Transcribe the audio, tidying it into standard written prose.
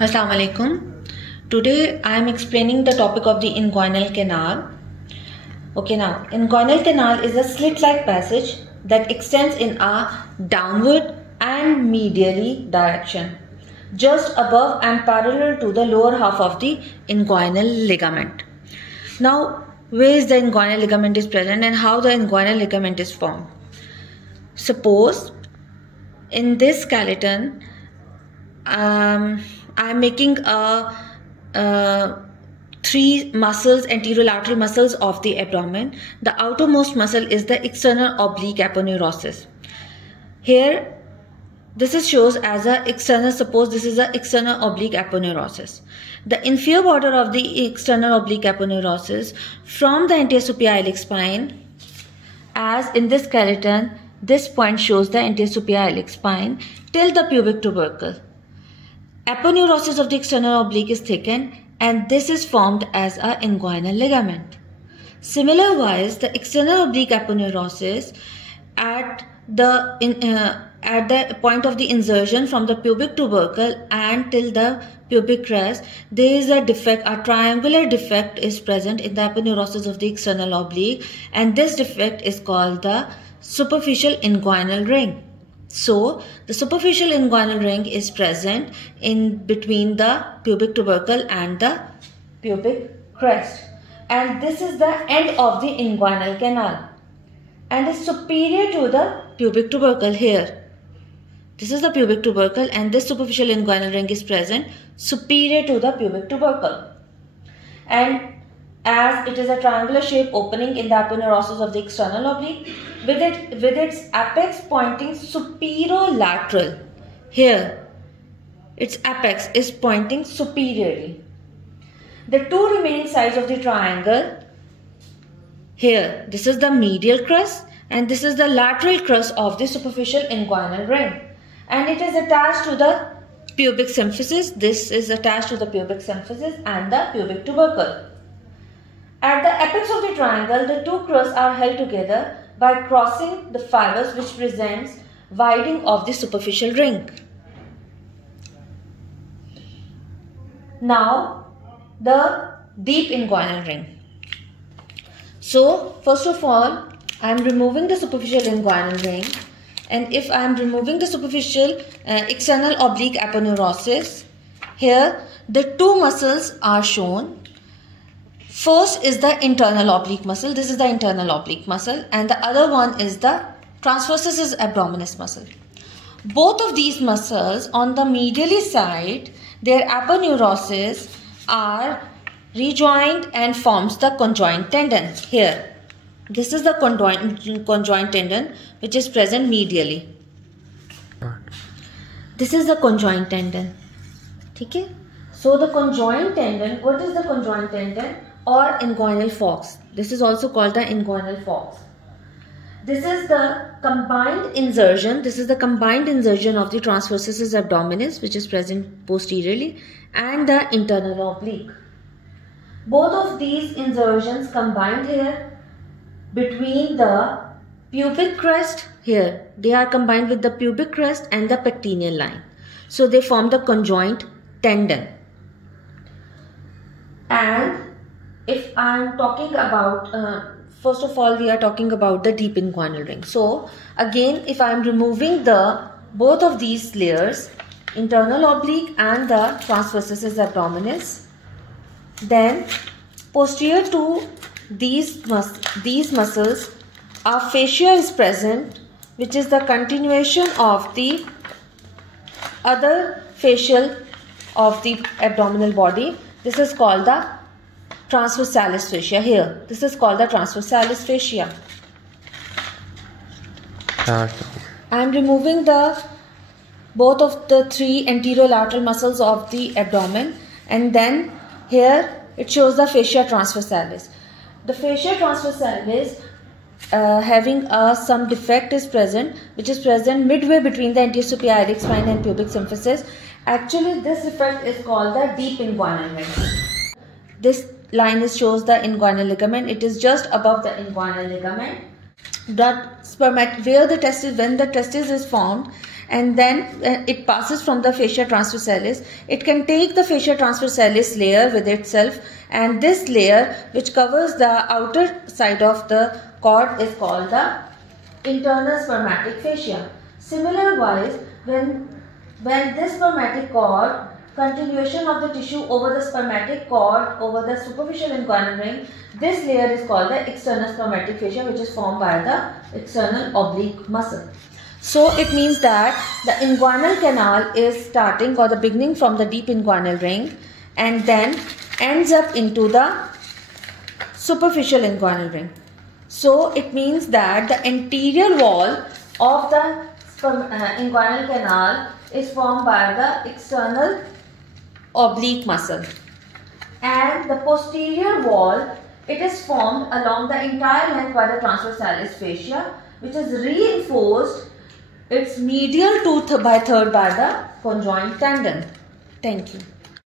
Assalamu alaikum. Today I am explaining the topic of the inguinal canal. Okay, now inguinal canal is a slit-like passage that extends in a downward and medially direction, just above and parallel to the lower half of the inguinal ligament. Now, where is the inguinal ligament is present and how the inguinal ligament is formed? Suppose in this skeleton, I am making three muscles, anterolateral muscles of the abdomen. The outermost muscle is the external oblique aponeurosis. Here, this is shows as a external. Suppose this is a external oblique aponeurosis. The inferior border of the external oblique aponeurosis from the anterior superior iliac spine, as in this skeleton, this point shows the anterior superior iliac spine till the pubic tubercle. Aponeurosis of the external oblique is thickened and this is formed as a inguinal ligament. Similarwise, the external oblique aponeurosis at the point of the insertion from the pubic tubercle and till the pubic crest, there is a defect, a triangular defect is present in the aponeurosis of the external oblique, and this defect is called the superficial inguinal ring. So, the superficial inguinal ring is present in between the pubic tubercle and the pubic crest. And this is the end of the inguinal canal and is superior to the pubic tubercle here. This is the pubic tubercle and this superficial inguinal ring is present superior to the pubic tubercle. And as it is a triangular shape opening in the aponeurosis of the external oblique with its apex pointing superolateral. Here, its apex is pointing superiorly. The two remaining sides of the triangle, here, this is the medial crest and this is the lateral crest of the superficial inguinal ring. And it is attached to the pubic symphysis. This is attached to the pubic symphysis and the pubic tubercle. At the apex of the triangle, the two crests are held together by crossing the fibers which presents widening of the superficial ring. Now, the deep inguinal ring. So, first of all, I am removing the superficial inguinal ring, and if I am removing the superficial external oblique aponeurosis, here the two muscles are shown. First is the internal oblique muscle. This is the internal oblique muscle, and the other one is the transversus abdominis muscle. Both of these muscles on the medially side, their aponeurosis are rejoined and forms the conjoint tendon. Here, this is the conjoint tendon which is present medially. This is the conjoint tendon. Okay? So the conjoint tendon, what is the conjoint tendon? Or inguinal forks. This is also called the inguinal forks. This is the combined insertion. This is the combined insertion of the transversus abdominis, which is present posteriorly, and the internal oblique. Both of these insertions combined here between the pubic crest here. They are combined with the pubic crest and the pectineal line. So they form the conjoint tendon. And if I am talking about, first of all, we are talking about the deep inguinal ring. So, again, if I am removing both of these layers, internal oblique and the transversus abdominis, then posterior to these muscles, our fascia is present, which is the continuation of the other fascial of the abdominal body. This is called the transversalis fascia here. This is called the transversalis fascia. I am removing both of the three anterolateral muscles of the abdomen, and then here it shows the fascia transversalis. The fascia transversalis having some defect is present, which is present midway between the anterior superior iliac spine and pubic symphysis. Actually, this defect is called the deep inguinal ring. This line shows the inguinal ligament. It is just above the inguinal ligament. When the testis is formed and then it passes from the fascia transversalis. It can take the fascia transversalis layer with itself, and this layer which covers the outer side of the cord is called the internal spermatic fascia. Similarly, when this spermatic cord, continuation of the tissue over the spermatic cord over the superficial inguinal ring, this layer is called the external spermatic fascia, which is formed by the external oblique muscle. So it means that the inguinal canal is starting or the beginning from the deep inguinal ring and then ends up into the superficial inguinal ring. So it means that the anterior wall of the inguinal canal is formed by the external oblique muscle, and the posterior wall, it is formed along the entire length by the transversalis fascia, which is reinforced its medial 2/3 by the conjoint tendon. Thank you.